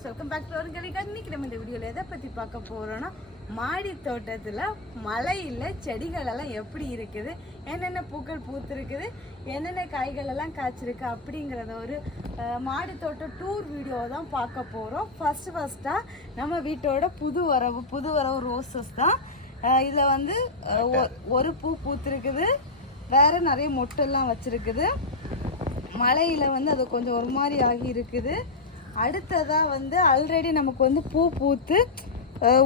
Friends, welcome back to our Kalika. இன்னைக்கு நம்ம இந்த வீடியோவில் எதை பற்றி பார்க்க போகிறோன்னா, மாடி தோட்டத்தில் மலையில் செடிகளெல்லாம் எப்படி இருக்குது, என்னென்ன பூக்கள் பூத்துருக்குது, என்னென்ன காய்கள் எல்லாம் காய்ச்சிருக்கு அப்படிங்கிறத ஒரு மாடி தோட்ட டூர் வீடியோ தான் பார்க்க போகிறோம். ஃபஸ்ட்டாக நம்ம வீட்டோட புது வரவு ரோசஸ் தான். இதில் வந்து ஒரு பூ பூத்துருக்குது, வேறு நிறைய மொட்டெல்லாம் வச்சுருக்குது. மழையில் வந்து அது கொஞ்சம் ஒரு மாதிரி ஆகி இருக்குது. அடுத்ததாக வந்து ஆல்ரெடி நமக்கு வந்து பூ பூத்து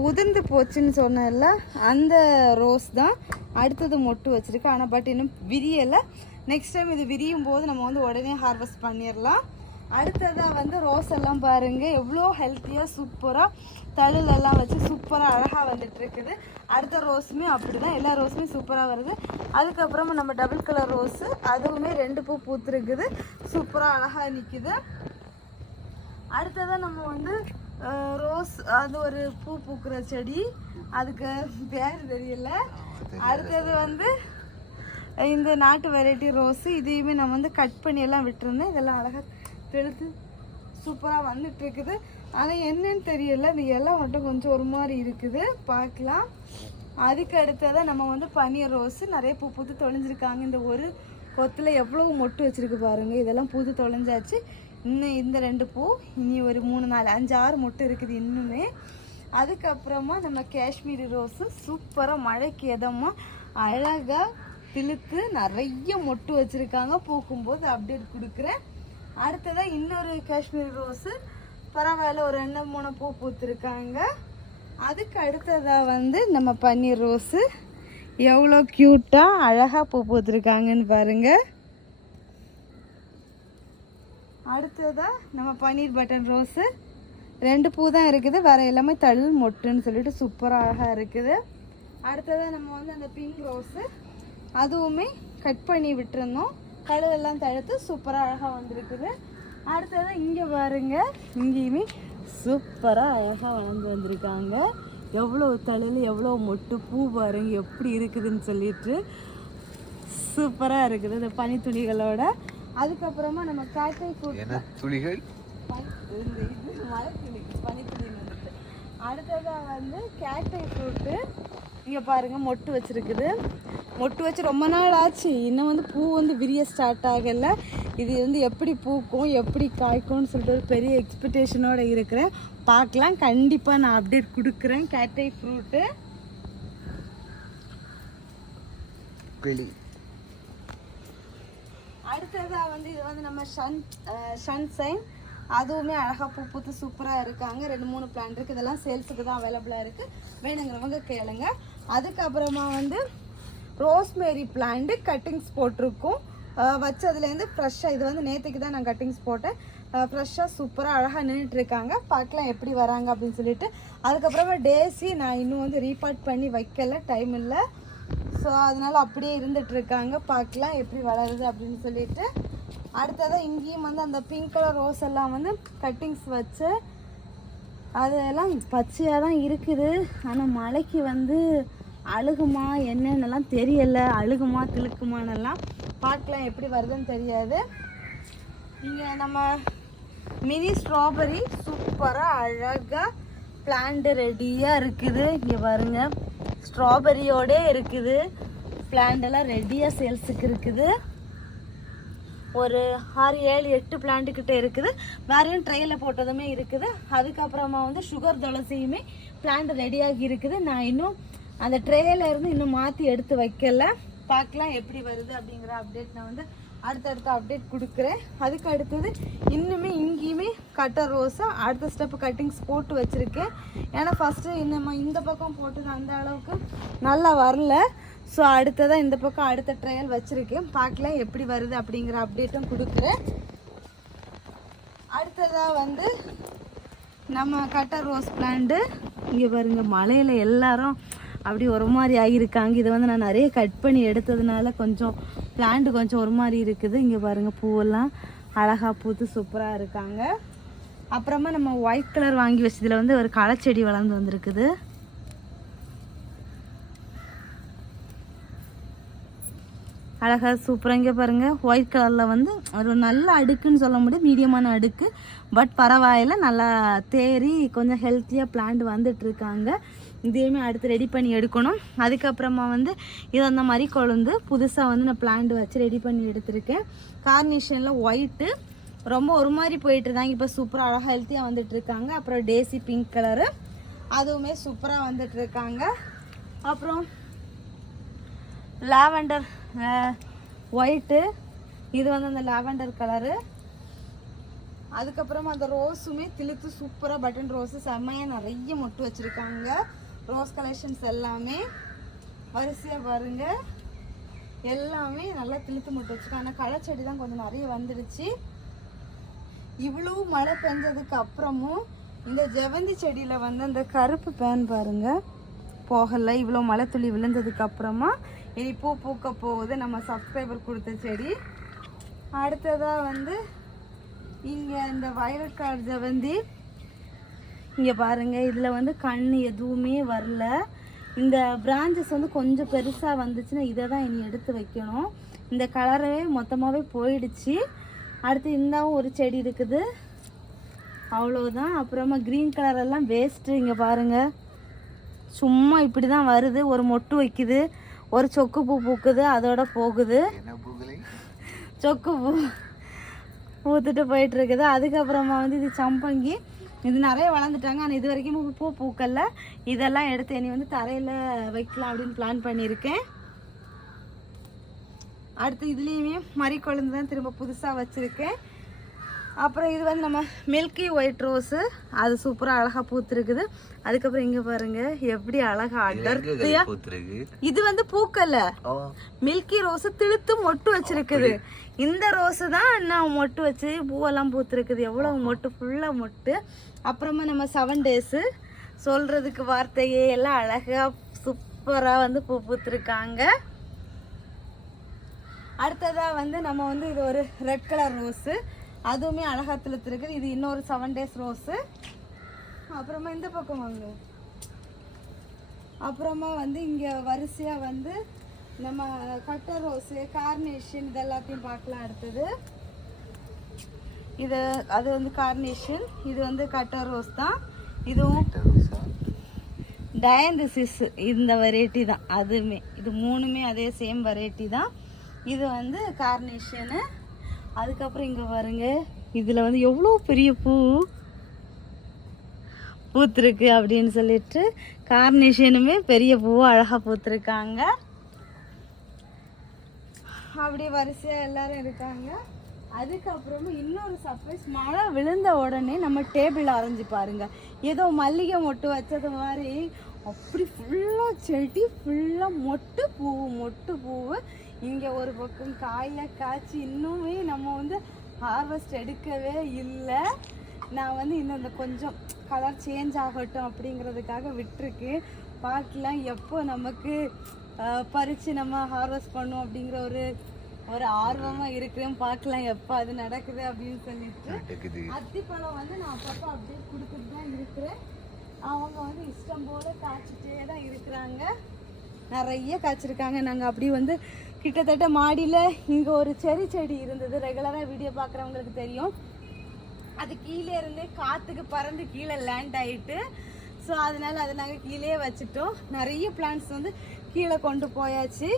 உதிர்ந்து போச்சுன்னு சொன்னல அந்த ரோஸ் தான் அடுத்தது மொட்டு வச்சுருக்கு. ஆனால் பட் இன்னும் விரியலை. நெக்ஸ்ட் டைம் இது விரியும் போது நம்ம வந்து உடனே ஹார்வெஸ்ட் பண்ணிடலாம். அடுத்ததாக வந்து ரோஸ் எல்லாம் பாருங்கள் எவ்வளோ ஹெல்த்தியாக சூப்பராக தழுலெல்லாம் வச்சு சூப்பராக அழகாக வந்துட்டு இருக்குது. அடுத்த ரோஸுமே அப்படி தான், எல்லா ரோஸுமே சூப்பராக வருது. அதுக்கப்புறமா நம்ம டபுள் கலர் ரோஸு, அதுவுமே 2 பூ பூத்துருக்குது, சூப்பராக அழகாக நிற்குது. அடுத்ததாக நம்ம வந்து ரோஸ், அது ஒரு பூ பூக்கிற செடி, அதுக்கு பேர் தெரியல. அடுத்தது வந்து இந்த நாட்டு வெரைட்டி ரோஸு, இதையுமே நம்ம வந்து கட் பண்ணி எல்லாம் விட்டுருந்தேன். இதெல்லாம் அழகாக தெளித்து சூப்பராக வந்துட்டு இருக்குது. ஆனால் என்னன்னு தெரியல, இந்த இலை மட்டும் கொஞ்சம் ஒரு மாதிரி இருக்குது, பார்க்கலாம். அதுக்கு அடுத்ததான் நம்ம வந்து பன்னீர் ரோஸு நிறைய பூ பூத்து தொலைஞ்சிருக்காங்க. இந்த ஒரு கொத்தில் எவ்வளோ மொட்டு வச்சுருக்கு பாருங்கள். இதெல்லாம் பூத்து தொலைஞ்சாச்சு. இன்னும் இந்த 2 பூ, இனி ஒரு 3 4 5 6 மொட்டு இருக்குது இன்னுமே. அதுக்கப்புறமா நம்ம காஷ்மீரி ரோஸு சூப்பராக மழைக்கு எதமாக அழகாக திழுத்து நிறைய மொட்டு வச்சுருக்காங்க. பூக்கும்போது அப்டேட் கொடுக்குறேன். அடுத்ததாக இன்னொரு காஷ்மீரி ரோஸு பரவாயில்ல, ஒரு 2 3 பூ பூத்துருக்காங்க. அதுக்கு அடுத்ததாக வந்து நம்ம பன்னீர் ரோஸு எவ்வளோ க்யூட்டாக அழகாக பூ பூத்துருக்காங்கன்னு பாருங்கள். அடுத்ததாக நம்ம பன்னீர் பட்டன் ரோஸு 2 பூ தான் இருக்குது, வேறு எல்லாமே தள் மொட்டுன்னு சொல்லிட்டு சூப்பராக அழகாக இருக்குது. அடுத்ததாக நம்ம வந்து அந்த பிங்க் ரோஸு, அதுவுமே கட் பண்ணி விட்டுருந்தோம், கழுவெல்லாம் தழுத்து சூப்பராக அழகாக வந்திருக்குது. அடுத்ததாக இங்கே பாருங்க, இங்கேயுமே சூப்பராக அழகாக வளர்ந்து வந்திருக்காங்க. எவ்வளோ தழுல் எவ்வளோ மொட்டு பூ பாருங்க எப்படி இருக்குதுன்னு சொல்லிட்டு சூப்பராக இருக்குது இந்த பனித்துளிகளோட. அதுக்கப்புறமா நம்ம காக்கை துளிகள் மழை துளி பனித்துளி வந்துட்டு. அடுத்ததாக வந்து கேட்டை ஃப்ரூட்டு, இங்கே பாருங்கள் மொட்டு வச்சுருக்குது. மொட்டு வச்சு ரொம்ப நாள் ஆச்சு, இன்னும் வந்து பூ வந்து விரிய ஸ்டார்ட் ஆகலை. இது வந்து எப்படி பூக்கும் எப்படி காய்க்கும்னு சொல்லிட்டு ஒரு பெரிய எக்ஸ்பெக்டேஷனோடு இருக்கிறேன். பார்க்கலாம், கண்டிப்பாக நான் அப்டேட் கொடுக்குறேன். கேட்டை ஃப்ரூட்டு. அடுத்ததாக வந்து இது வந்து நம்ம சன்சைன், அதுவுமே அழகாக பூ பூத்து சூப்பராக இருக்காங்க. 2 3 பிளான்ட் இருக்குது. இதெல்லாம் சேல்ஸுக்கு தான் அவைலபிளாக இருக்குது, வேணுங்கிறவங்க கேளுங்க. அதுக்கப்புறமா வந்து ரோஸ்மேரி பிளான்ட்டு கட்டிங்ஸ் போட்டிருக்கோம், வச்சதுலேருந்து ஃப்ரெஷ்ஷாக. இது வந்து நேற்றுக்கு தான் நான் கட்டிங்ஸ் போட்டேன். ஃப்ரெஷ்ஷாக சூப்பராக அழகாக நின்றுட்டுருக்காங்க. பார்க்கலாம் எப்படி வராங்க அப்படின்னு சொல்லிட்டு. அதுக்கப்புறமா டேஸி நான் இன்னும் வந்து ரீபார்ட் பண்ணி வைக்கல, டைம் இல்லை. ஸோ அதனால் அப்படியே இருந்துகிட்ருக்காங்க. பார்க்கலாம் எப்படி வளருது அப்படின்னு சொல்லிட்டு. அடுத்ததாக இங்கேயும் வந்து அந்த பிங்க் கலர் ரோஸ் எல்லாம் வந்து கட்டிங்ஸ் வச்சு அதெல்லாம் பச்சையாக தான் இருக்குது. ஆனால் மழைக்கு வந்து அழுகுமா என்னென்னலாம் தெரியலை, அழுகுமா திழுக்குமானெல்லாம் பார்க்கலாம், எப்படி வருதுன்னு தெரியாது. இங்கே நம்ம மினி ஸ்ட்ராபெரி சூப்பராக அழகாக பிளான்ட் ரெடியாக இருக்குது. இங்கே பாருங்கள், ஸ்ட்ராபெரியோடே இருக்குது. பிளான்டெல்லாம் ரெடியாக சேல்ஸுக்கு இருக்குது. ஒரு 6 7 8 பிளான்ட்டுக்கிட்ட இருக்குது. வேறையும் ட்ரெயிலில் போட்டதுமே இருக்குது. அதுக்கப்புறமா வந்து சுகர் துளசியுமே பிளான்ட் ரெடியாகி இருக்குது. நான் இன்னும் அந்த ட்ரேயில் இருந்து இன்னும் மாற்றி எடுத்து வைக்கல. பார்க்கலாம் எப்படி வருது அப்படிங்கிற அப்டேட் நான் வந்து அடுத்தடுத்த அப்டேட் கொடுக்குறேன். அதுக்கு அடுத்தது இன்னுமே இங்கேயுமே கட்டர் ரோஸை அடுத்த ஸ்டெப்பு கட்டிங்ஸ் போட்டு வச்சுருக்கேன். ஏன்னா ஃபஸ்ட்டு இன்னும் இந்த பக்கம் போட்டது அந்த அளவுக்கு நல்லா வரல. ஸோ அடுத்ததாக இந்த பக்கம் அடுத்த ட்ரையல் வச்சுருக்கேன். பார்க்கலாம் எப்படி வருது அப்படிங்கிற அப்டேட்டும் கொடுக்குறேன். அடுத்ததாக வந்து நம்ம கட்டர் ரோஸ் பிளான்ட்டு, இங்கே பாருங்கள் மலையில் எல்லாரும் அப்படி ஒரு மாதிரி ஆகியிருக்காங்க. இதை வந்து நான் நிறைய கட் பண்ணி எடுத்ததுனால கொஞ்சம் பிளான்ட் கொஞ்சம் ஒரு மாதிரி இருக்குது. இங்கே பாருங்கள் பூவெல்லாம் அழகாக பூத்து சூப்பராக இருக்காங்க. அப்புறமா நம்ம ஒயிட் கலர் வாங்கி வச்சதில் வந்து ஒரு களைச்செடி வளர்ந்து வந்திருக்குது. அழகாக சூப்பராக. இங்கே பாருங்கள் ஒயிட் கலரில் வந்து ஒரு நல்ல அடுக்குன்னு சொல்ல முடியாது, மீடியமான அடுக்கு. பட் பரவாயில்ல, நல்லா தேறி கொஞ்சம் ஹெல்த்தியாக பிளான்ட் வந்துட்டுருக்காங்க. இதையுமே அடுத்து ரெடி பண்ணி எடுக்கணும். அதுக்கப்புறமா வந்து இது அந்த மாதிரி கொழுந்து புதுசாக வந்து நான் பிளான்ட் வச்சு ரெடி பண்ணி எடுத்திருக்கேன். கார்னிஷனில் ஒயிட்டு ரொம்ப ஒரு மாதிரி போயிட்டு இருந்தாங்க, இப்போ சூப்பராக அழகாக ஹெல்த்தியாக வந்துட்டுருக்காங்க. அப்புறம் டேசி பிங்க் கலரு அதுவுமே சூப்பராக வந்துட்டுருக்காங்க. அப்புறம் லாவெண்டர் ஒயிட்டு, இது வந்து அந்த லாவெண்டர் கலரு. அதுக்கப்புறமா அந்த ரோஸுமே திழுத்து சூப்பராக பட்டன் ரோஸு செம்மையாக நிறைய மொட்டு வச்சுருக்காங்க. ரோஸ் கலெக்ஷன்ஸ் எல்லாமே வரிசையாக பாருங்கள், எல்லாமே நல்லா திழுத்து மொட்டு வச்சுருக்காங்க. ஆனால் களச்செடி தான் கொஞ்சம் நிறைய வந்துடுச்சு. இவ்வளோ மழை பெஞ்சதுக்கு அப்புறமும் இந்த ஜெவந்தி செடியில் வந்து அந்த கருப்பு பேன் பாருங்கள் போகலை. இவ்வளோ மழை துளி விழுந்ததுக்கு அப்புறமா இனி பூ பூக்க போகுது. நம்ம சப்ஸ்கிரைபர் கொடுத்த செடி. அடுத்ததாக வந்து இங்கே இந்த வயலட் கலர் ஜெவந்தி இங்கே பாருங்கள், இதில் வந்து கண் எதுவுமே வரல. இந்த பிரான்ச்சஸ் வந்து கொஞ்சம் பெருசாக வந்துச்சுன்னா இதை தான் இனி எடுத்து வைக்கணும். இந்த கலரே மொத்தமாகவே போயிடுச்சு. அடுத்து இந்தாவும் ஒரு செடி இருக்குது, அவ்வளோதான். அப்புறமா க்ரீன் கலரெல்லாம் வேஸ்ட்டு. இங்கே பாருங்கள், சும்மா இப்படி தான் வருது, ஒரு மொட்டு வைக்குது, ஒரு சொக்கு பூ பூக்குது, அதோட போகுது. சொக்கு பூ பூத்துட்டு போயிட்டுருக்குது. அதுக்கப்புறமா வந்து இது சம்பங்கி, இது நிறைய வளர்ந்துட்டாங்க. ஆனால் இது வரைக்கும் பூ பூக்கல்ல. இதெல்லாம் எடுத்து இனி வந்து தரையில் வைக்கலாம் அப்படின்னு பிளான் பண்ணியிருக்கேன். அடுத்து இதுலேயுமே மறிக்கொழுந்து தான் திரும்ப புதுசாக வச்சுருக்கேன். அப்புறம் இது வந்து நம்ம மில்கி ஒயிட் ரோஸு, அது சூப்பராக அழகாக பூத்துருக்குது. அதுக்கப்புறம் இங்கே பாருங்கள் எப்படி அழகாக அடர்த்தியாக பூத்துருக்கு. இது வந்து பூக்கல்ல, மில்கி ரோஸு திழுத்து மொட்டு வச்சிருக்குது. இந்த ரோஸு தான் இன்னும் மொட்டு வச்சு பூவெல்லாம் பூத்துருக்குது. எவ்வளோ மொட்டு, ஃபுல்லாக மொட்டு. அப்புறமா நம்ம 7 டேஸு சொல்கிறதுக்கு வார்த்தையே எல்லாம் அழகாக சூப்பராக வந்து பூ பூத்துருக்காங்க. அடுத்ததாக வந்து நம்ம வந்து இது ஒரு ரெட் கலர் ரோஸு, அதுவுமே அழகாக திழுத்துருக்குது. இது இன்னொரு 7 டேஸ் ரோஸு. அப்புறமா இந்த பக்கம் வாங்க. அப்புறமா வந்து இங்கே வரிசையாக வந்து நம்ம கட்டர் ரோஸு, கார்னேஷன், இது எல்லாத்தையும் பார்க்கலாம். அடுத்தது இது அது வந்து கார்னேஷன், இது வந்து கட்டர் ரோஸ் தான். இதுவும் டயந்திசிஸ் இந்த வெரைட்டி தான். அதுவுமே இது மூணுமே அதே சேம் வெரைட்டி தான். இது வந்து கார்னேஷனு. அதுக்கப்புறம் இங்கே பாருங்க, இதில் வந்து எவ்வளோ பெரிய பூ பூத்துருக்கு அப்படின்னு சொல்லிட்டு கார்னேஷனுமே பெரிய பூவை அழகாக பூத்துருக்காங்க. அப்படியே வரிசையாக எல்லாரும் இருக்காங்க. அதுக்கப்புறமா இன்னொரு சர்ப்ரைஸ், மழை விழுந்த உடனே நம்ம டேபிள் அரைஞ்சி பாருங்க, ஏதோ மல்லிகை மொட்டு வச்சது மாதிரி அப்படி ஃபுல்லாக செடி ஃபுல்லாக மொட்டு பூவு. இங்கே ஒரு பக்கம் காயை காய்ச்சி இன்னுமே நம்ம வந்து ஹார்வெஸ்ட் எடுக்கவே இல்லை. நான் வந்து இன்னும் இந்த கொஞ்சம் கலர் சேஞ்ச் ஆகட்டும் அப்படிங்கிறதுக்காக விட்டுருக்கு. பார்க்கலாம் எப்போ நமக்கு பறித்து நம்ம ஹார்வெஸ்ட் பண்ணும் அப்படிங்கிற ஒரு ஆர்வமாக இருக்கிறேன். பார்க்கலாம் எப்போ அது நடக்குது அப்படின்னு சொல்லிட்டு. அத்திப்பழம் வந்து நான் அப்பப்போ அப்படியே கொடுத்துட்டு தான் இருக்கிறேன். அவங்க வந்து இஷ்டம் போல் காய்ச்சிட்டே தான் இருக்கிறாங்க. நிறைய காய்ச்சிருக்காங்க. நாங்கள் அப்படி வந்து கிட்டத்தட்ட மாடியில் இங்கே ஒரு செடி இருந்தது. ரெகுலராக வீடியோ பார்க்குறவங்களுக்கு தெரியும். அது கீழே இருந்தே காற்றுக்கு பறந்து கீழே லேண்ட் ஆகிட்டு, ஸோ அதனால் அதை நாங்கள் கீழே வச்சுட்டோம். நிறைய பிளான்ட்ஸ் வந்து கீழே கொண்டு போயாச்சு.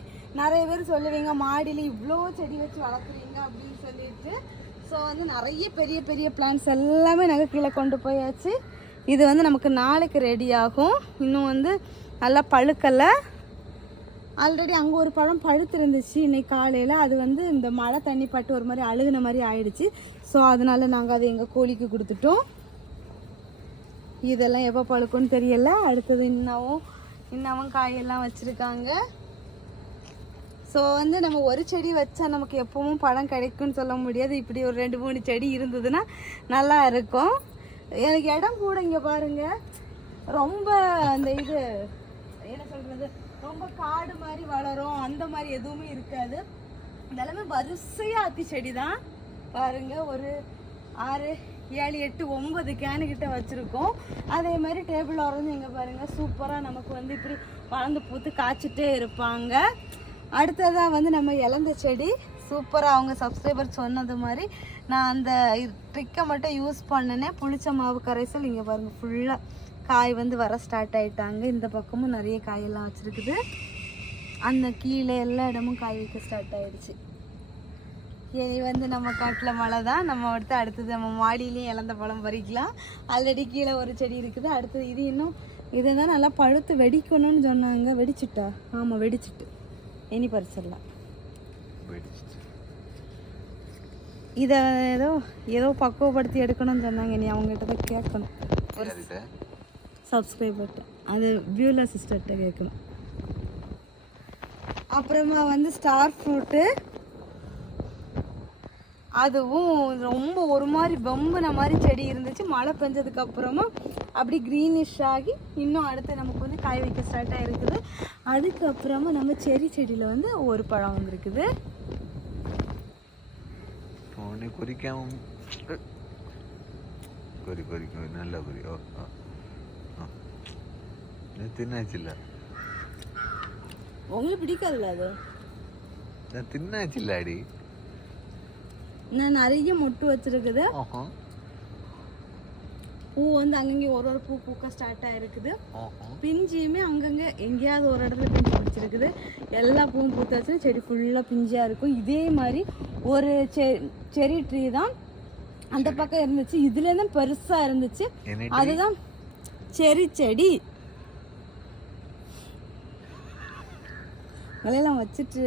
நிறைய பேர் சொல்லுவீங்க மாடியில் இவ்வளோ செடி வச்சு வளர்க்குறீங்க அப்படின்னு சொல்லிட்டு. ஸோ வந்து நிறைய பெரிய பெரிய பிளான்ட்ஸ் எல்லாமே நாங்கள் கீழே கொண்டு போயாச்சு. இது வந்து நமக்கு நாளைக்கு ரெடி ஆகும். இன்னும் வந்து நல்லா பழுக்கலை. ஆல்ரெடி அங்கே ஒரு பழம் பழுத்து இருந்துச்சு இன்னைக்கு காலையில். அது வந்து இந்த மழை தண்ணி பட்டு ஒரு மாதிரி அழுகுன மாதிரி ஆயிடுச்சு. ஸோ அதனால நாங்கள் அதை எங்கள் கோழிக்கு கொடுத்துட்டோம். இதெல்லாம் எப்போ பழுக்கும்னு தெரியல. அடுத்தது இன்னமும் காயெல்லாம் வச்சுருக்காங்க. ஸோ வந்து நம்ம ஒரு செடி வச்சா நமக்கு எப்பவும் பழம் கிடைக்கும்னு சொல்ல முடியாது. இப்படி ஒரு 2-3 செடி இருந்ததுன்னா நல்லா இருக்கும். எனக்கு இடம் கூட இங்கே பாருங்கள், ரொம்ப அந்த இது என்ன சொல்கிறது, ரொம்ப காடு மாதிரி வளரும் அந்த மாதிரி எதுவுமே இருக்காது. இதெல்லாமே வரிசையாக அத்தி செடி தான் பாருங்கள். ஒரு 6, 7, 8, 9 கேனுக்கிட்ட வச்சுருக்கோம். அதே மாதிரி டேபிள் ஆரஞ்சு இங்கே பாருங்கள் சூப்பராக நமக்கு வந்து இப்படி வளர்ந்து பூத்து காய்ச்சிட்டே இருப்பாங்க. அடுத்ததாக வந்து நம்ம இழந்த செடி சூப்பராக அவங்க சப்ஸ்கிரைபர் சொன்னது மாதிரி நான் அந்த ட்ரிக்கை மட்டும் யூஸ் பண்ணினேன். புளிச்ச மாவு கரைசல் இங்கே பாருங்கள் ஃபுல்லாக காய் வந்து வர ஸ்டார்ட் ஆகிட்டாங்க. இந்த பக்கமும் நிறைய காயெல்லாம் வச்சுருக்குது. அந்த கீழே எல்லா இடமும் காய் வைக்க ஸ்டார்ட் ஆகிடுச்சு. இனி வந்து நம்ம காட்டில் மழை தான். நம்ம அடுத்தது நம்ம மாடியிலையும் இழந்த பழம் பறிக்கலாம். ஆல்ரெடி கீழே ஒரு செடி இருக்குது. அடுத்தது இது இன்னும் இதை தான் நல்லா பழுத்து வெடிக்கணும்னு சொன்னாங்க. வெடிச்சிட்டா? ஆமாம் வெடிச்சிட்டு. இனி பறிச்சிடலாம். இதை ஏதோ பக்குவப்படுத்தி எடுக்கணும்னு சொன்னாங்க. இனி அவங்ககிட்ட தான் கேட்கணும். ஒரு சப்ஸ்கிரைபர்கிட்ட, அது பியூலா சிஸ்டர்கிட்ட கேட்கணும். அப்புறமா வந்து ஸ்டார் ஃப்ரூட்டு, அதுவும் ரொம்ப ஒரு மாதிரி பம்புன மாதிரி செடி இருந்துச்சு. மழை பெஞ்சதுக்கு அப்புறமா அப்படி க்ரீனிஷ் ஆகி இன்னும் அடுத்து நமக்கு வந்து காய் வைக்க ஸ்டார்ட் ஆகிருக்குது. அதுக்கப்புறமா நம்ம செடியில் வந்து ஒரு பழம் வந்துருக்குது. நல்ல குறி தின்னாச்சில்ல, உங்களுக்கு பிடிக்காதுல்ல அது? தின்னாச்சில்ல அடி. நான் நிறைய மொட்டு வச்சிருக்குது. பூ வந்து அங்கங்கே ஒரு பூ பூக்க ஸ்டார்ட் ஆயிருக்குது. பிஞ்சியுமே அங்கங்கே எங்கேயாவது ஒரு இடத்துல பிஞ்சு பிடிச்சிருக்குது. எல்லா பூவும் பூத்தாச்சுன்னா செடி ஃபுல்லாக பிஞ்சியாக இருக்கும். இதே மாதிரி ஒரு செரி ட்ரீ தான் அந்த பக்கம் இருந்துச்சு. இதுல தான் பெருசா இருந்துச்சு. அதுதான் செரி செடி. எல்லாம் வச்சுட்டு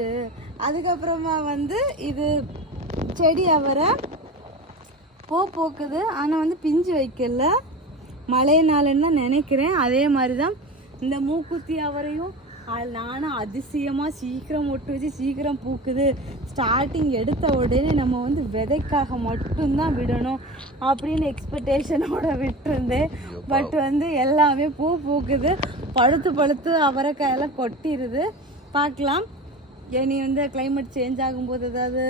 அதுக்கப்புறமா வந்து இது செடி அவரை பூ பூக்குது. ஆனால் வந்து பிஞ்சு வைக்கல, மழையினாலன்னு தான் நினைக்கிறேன். அதே மாதிரி தான் இந்த மூக்குத்தி அவரையும் நானும் அதிசயமாக சீக்கிரம் ஒட்டு வச்சு சீக்கிரம் பூக்குது. ஸ்டார்டிங் எடுத்த உடனே நம்ம வந்து விதைக்காக மட்டும்தான் விடணும் அப்படின்னு எக்ஸ்பெக்டேஷனோட விட்டுருந்தேன். பட் வந்து எல்லாமே பூ பூக்குது. பழுத்து அவரைக்காயெல்லாம் கொட்டிடுது. பார்க்கலாம் இனி வந்து கிளைமேட் சேஞ்ச் ஆகும்போது ஏதாவது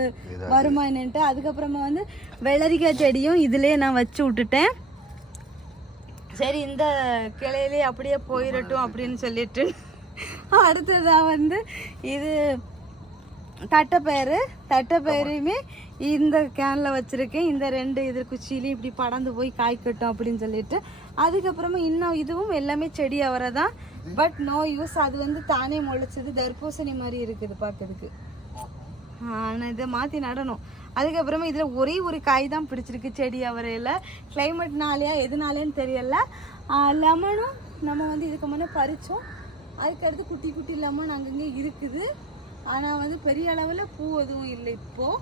வருமா என்னன்ட்டு. அதுக்கப்புறமா வந்து வெள்ளரிக்காய் செடியும் இதிலே நான் வச்சு விட்டுட்டேன். சரி இந்த கிளையிலே அப்படியே போயிடட்டும் அப்படின்னு சொல்லிட்டு அடுத்ததாக வந்து இது தட்டைப்பயிரையுமே இந்த கேனில் வச்சுருக்கேன். இந்த 2 இது குச்சியிலையும் இப்படி படர்ந்து போய் காய்க்கட்டும் அப்படின்னு சொல்லிட்டு. அதுக்கப்புறமா இன்னும் இதுவும் எல்லாமே செடி அவரை தான். But no use. அது வந்து தானே முளைச்சது, தர்பூசணி மாதிரி இருக்குது பார்க்கறதுக்கு. ஆனால் இதை மாற்றி நடணும். அதுக்கப்புறமா இதில் ஒரே ஒரு காய் தான் பிடிச்சிருக்கு செடி அவரையில். கிளைமேட்னாலையா எதுனாலேன்னு தெரியல. லெமனும் நம்ம வந்து இதுக்கு முன்னே பறித்தோம். அதுக்கடுத்து குட்டி லெமன் அங்கங்கே இருக்குது. ஆனால் வந்து பெரிய அளவில் பூ எதுவும் இல்லை இப்போது.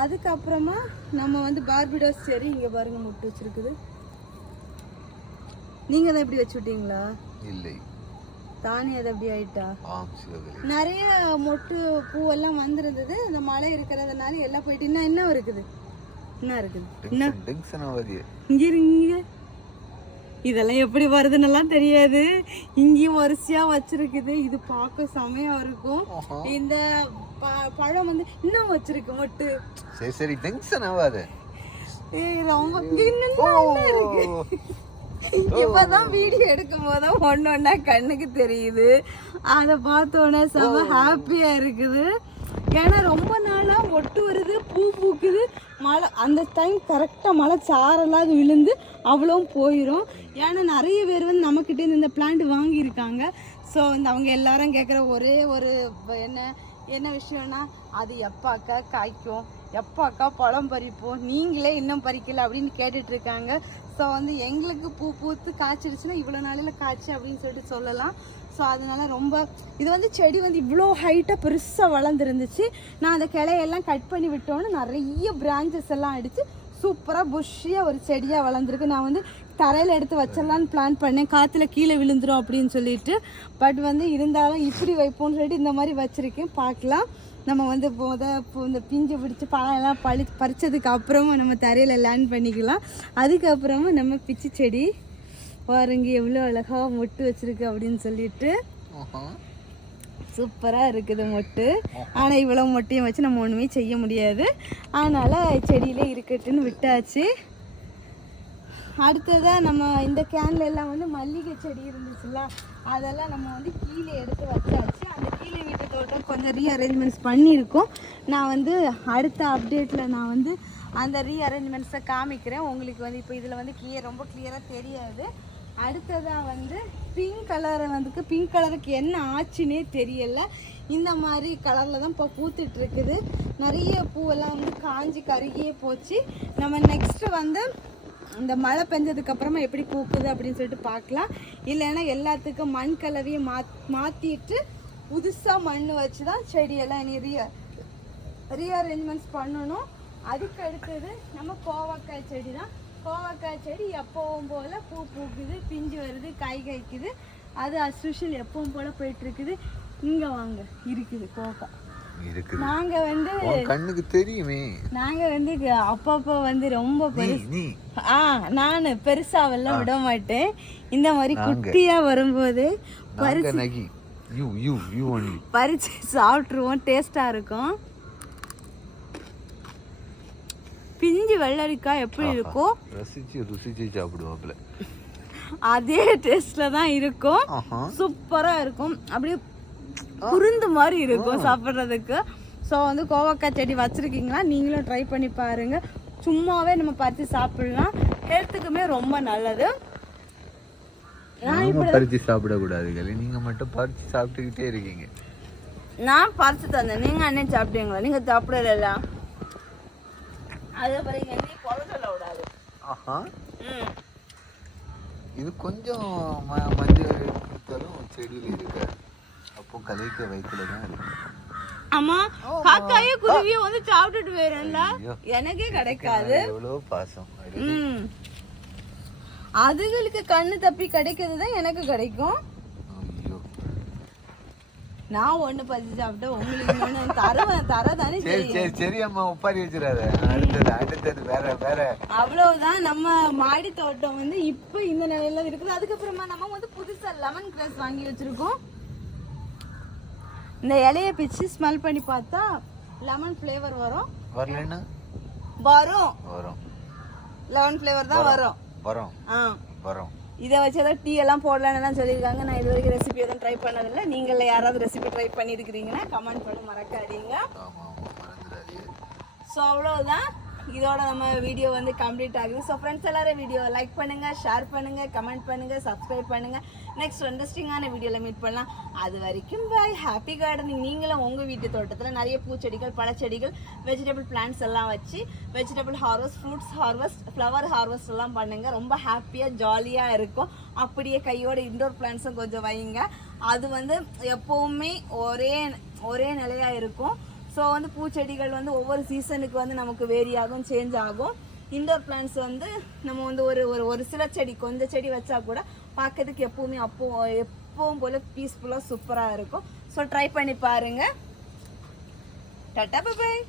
அதுக்கப்புறமா நம்ம வந்து பார்பிடோஸ் செரி இங்கே பாருங்கள் மொட்டு வச்சுருக்குது. நீங்கள் தான் இப்படி வச்சு விட்டீங்களா? இல்லை, தானே அது அப்படி ஆயிட்டா? நிறைய மொட்டு பூவெல்லாம் வந்திருந்தது. இந்த மழை இருக்கிறதுனால எல்லாம் போயிட்டு என்ன இருக்குது இங்க இதெல்லாம் எப்படி வருதுன்னெல்லாம் தெரியாது. இங்கேயும் வரிசையா வச்சிருக்குது. இது பார்க்க செமையா இருக்கும். இந்த பழம் வந்து இன்னும் வச்சிருக்கு மொட்டு. சரி டென்ஷன் ஆகாத. ரொம்ப இருக்கு. இப்பதான் வீடியோ எடுக்கும் போது ஒன்னொன்னா கண்ணுக்கு தெரியுது. அதை பார்த்தோன்னே செம ஹாப்பியா இருக்குது. ஏன்னா ரொம்ப நாளா மொட்டு வருது, பூ பூக்குது. மழை அந்த டைம் கரெக்டாக மழை சாரெல்லாம் விழுந்து அவ்வளோவும் போயிடும். ஏன்னா நிறைய பேர் வந்து நம்மக்கிட்டே இந்த பிளான்ட் வாங்கியிருக்காங்க. ஸோ இந்த அவங்க எல்லாரும் கேட்குற ஒரே ஒரு என்ன விஷயம்னா, அது எப்பாக்கா காய்க்கும், எப்பாக்கா பழம் பறிப்போம், நீங்களே இன்னும் பறிக்கல அப்படின்னு கேட்டுட்ருக்காங்க. ஸோ வந்து எங்களுக்கு பூ பூத்து காய்ச்சிருச்சுன்னா இவ்வளோ நாளில் காய்ச்சி அப்படின்னு சொல்லிட்டு சொல்லலாம். ஸோ அதனால ரொம்ப இது வந்து செடி வந்து இவ்வளோ ஹைட்டாக பெருசாக வளர்ந்துருந்துச்சு. நான் அந்த கிளையெல்லாம் கட் பண்ணி விட்டோன்னு நிறைய பிரான்ச்சஸ் எல்லாம் அடித்து சூப்பராக புஷ்ஷியாக ஒரு செடியாக வளர்ந்துருக்கு. நான் வந்து தரையில் எடுத்து வச்சிடலான்னு பிளான் பண்ணேன், காற்றுல கீழே விழுந்துடும் அப்படின்னு சொல்லிட்டு. பட் வந்து இருந்தாலும் இப்படி வைப்போம்னு சொல்லிட்டு இந்த மாதிரி வச்சுருக்கேன். பார்க்கலாம். நம்ம வந்து இந்த பிஞ்சு பிடிச்சி பழம் எல்லாம் பறிச்சதுக்கு அப்புறமா நம்ம தரையில் லேண்ட் பண்ணிக்கலாம். அதுக்கப்புறமா நம்ம பிச்சி செடி பாருங்க எவ்வளோ அழகாக மொட்டு வச்சிருக்கு அப்படின்னு சொல்லிட்டு. சூப்பராக இருக்குது மொட்டு. ஆனால் இவ்வளோ மொட்டையும் வச்சு நம்ம ஒன்றுமே செய்ய முடியாது. அதனால் செடியிலே இருக்கட்டுன்னு விட்டாச்சு. அடுத்ததாக நம்ம இந்த கேனில் எல்லாம் வந்து மல்லிகை செடி இருந்துச்சுல்ல, அதெல்லாம் நம்ம வந்து கீழே எடுத்து வச்சாச்சு. அந்த கீழே விட்டதோட தோட்டம் கொஞ்சம் ரீஅரேஞ்ச்மெண்ட்ஸ் பண்ணியிருக்கோம். நான் வந்து அடுத்த அப்டேட்டில் நான் வந்து அந்த ரீஅரேஞ்ச்மெண்ட்ஸை காமிக்கிறேன் உங்களுக்கு. வந்து இப்போ இதில் வந்து ரொம்ப கிளியராக தெரியாது. அடுத்ததாக வந்து பிங்க் கலரை வந்து பிங்க் கலருக்கு என்ன ஆச்சுன்னே தெரியலை. இந்த மாதிரி கலரில் தான் இப்போ பூத்துட்டு இருக்குது. நிறைய பூவெல்லாம் வந்து காஞ்சி கருகியே போச்சு. நம்ம நெக்ஸ்ட்டு வந்து இந்த மழை பெஞ்சதுக்கு அப்புறமா எப்படி பூக்குது அப்படின்னு சொல்லிட்டு பார்க்கலாம். இல்லைன்னா எல்லாத்துக்கும் மண் கலவையை மாற்றிட்டு புதுசாக மண் வச்சு தான் செடியெல்லாம் இனி ரீஅரேஞ்ச்மெண்ட்ஸ் பண்ணணும். அதுக்கு அடுத்தது நம்ம கோவக்காய் செடி தான். கோவக்காய் செடி எப்பவும் போல் பூ பூக்குது, பிஞ்சு வருது, காய் காய்க்குது. அது அஸ்யூஷுவல் எப்பவும் போல் போயிட்டுருக்குது. இங்கே வாங்க இருக்குது கோவக்காய். நாங்க வந்து கண்ணுக்கு தெரியுமே. நாங்க வந்து அப்பப்போ வந்து ரொம்ப நானு பெருசாவெல்லாம் விட மாட்டேன். இந்த மாதிரி குட்டியா வரும்போது பறிச்சு சாப்பிட்டுருவோம். டேஸ்டா இருக்கும். பிஞ்சு வெள்ளரிக்காய் எப்படி இருக்கும் ருசிச்சு சாப்பிடுவாப்ல அதே டேஸ்ட்ல தான் இருக்கும். சூப்பரா இருக்கும். அப்படியே குருந்து மாதிரி இருக்கும் சாப்பிட்றதுக்கு. ஸோ வந்து கோவக்காய் செடி வச்சுருக்கீங்களா, நீங்களும் ட்ரை பண்ணி பாருங்கள். சும்மாவே நம்ம பறித்து சாப்பிடலாம். ஹெல்த்துக்குமே ரொம்ப நல்லது. பறித்து சாப்பிடக்கூடாது, நீங்கள் மட்டும் பறித்து சாப்பிட்டுக்கிட்டே இருக்கீங்க. நான் பறித்து தந்தேன், நீங்கள் அண்ணன் சாப்பிட்டீங்களா? நீங்கள் சாப்பிடல. அதே பிறகு என்ன கொலை சொல்ல விடாது. இது கொஞ்சம் மஞ்சள் செடியில் இருக்கு. அப்போ கலைக்க வயிற்றுல தான் இருக்கு. ஆமா, காக்காயே குருவியும் வந்து சாப்பிட்டுட்டு போயிரும்ல, எனக்கே கிடைக்காது. எவ்வளவு பாசம். அதுகளுக்கு கண்ணு தப்பி கிடைக்கிறதுதான் எனக்கு கிடைக்கும். நான் ஒண்ணு பறிச்சு சாப்பிட்டேன், உங்களுக்கு தரதானே. சரி அம்மா, உப்பாரி வச்சிடாத. அடுத்தது வேற. அவ்வளவுதான். நம்ம மாடி தோட்டம் வந்து இப்ப இந்த நிலையில இருக்குது. அதுக்கப்புறமா நம்ம வந்து புதுசா லெமன் கிராஸ் வாங்கி வச்சிருக்கோம். இந்த இலையை பிச்சு ஸ்மெல் பண்ணி பார்த்தா லெமன் ஃப்ளேவர் வரும். வரலன்னா வரும். லெமன் ஃப்ளேவர் தான் வரும். இதை வச்சு ஏதாவது டீ எல்லாம் போடலான்னு சொல்லியிருக்காங்க. நான் இது வரைக்கும் ரெசிபி எதுவும் ட்ரை பண்ணதில்லை. நீங்கள யாராவது ரெசிபி ட்ரை பண்ணியிருக்கிறீங்கன்னா கமெண்ட் பண்ணி மறக்காதீங்க. ஸோ அவ்வளோதான், இதோட நம்ம வீடியோ வந்து கம்ப்ளீட் ஆகுது. ஸோ ஃப்ரெண்ட்ஸ் எல்லாரும் வீடியோ லைக் பண்ணுங்கள், ஷேர் பண்ணுங்கள், கமெண்ட் பண்ணுங்கள், சப்ஸ்கிரைப் பண்ணுங்கள். நெக்ஸ்ட் இன்ட்ரெஸ்டிங்கான வீடியோவில் மீட் பண்ணலாம். அது வரைக்கும் பாய். Happy gardening. நீங்களும் உங்கள் வீட்டு தோட்டத்தில் நிறைய பூச்செடிகள், பழச்செடிகள், வெஜிடபிள் பிளான்ட்ஸ் எல்லாம் வச்சு vegetable harvest, fruits harvest, flower harvest எல்லாம் பண்ணுங்கள். ரொம்ப ஹாப்பியாக ஜாலியாக இருக்கும். அப்படியே கையோட இன்டோர் பிளான்ட்ஸும் கொஞ்சம் வைங்க. அது வந்து எப்போவுமே ஒரே நிலையாக இருக்கும். ஸோ வந்து பூச்செடிகள் வந்து ஒவ்வொரு சீசனுக்கு வந்து நமக்கு வேரி ஆகும், சேஞ்ச் ஆகும். இன்டோர் பிளான்ட்ஸ் வந்து நம்ம வந்து ஒரு சில செடி, கொஞ்சம் செடி வச்சா கூட பார்க்கறதுக்கு எப்பவும் போல பீஸ்ஃபுல்லாக சூப்பராக இருக்கும். ஸோ ட்ரை பண்ணி பாருங்கள். Tata, bye bye.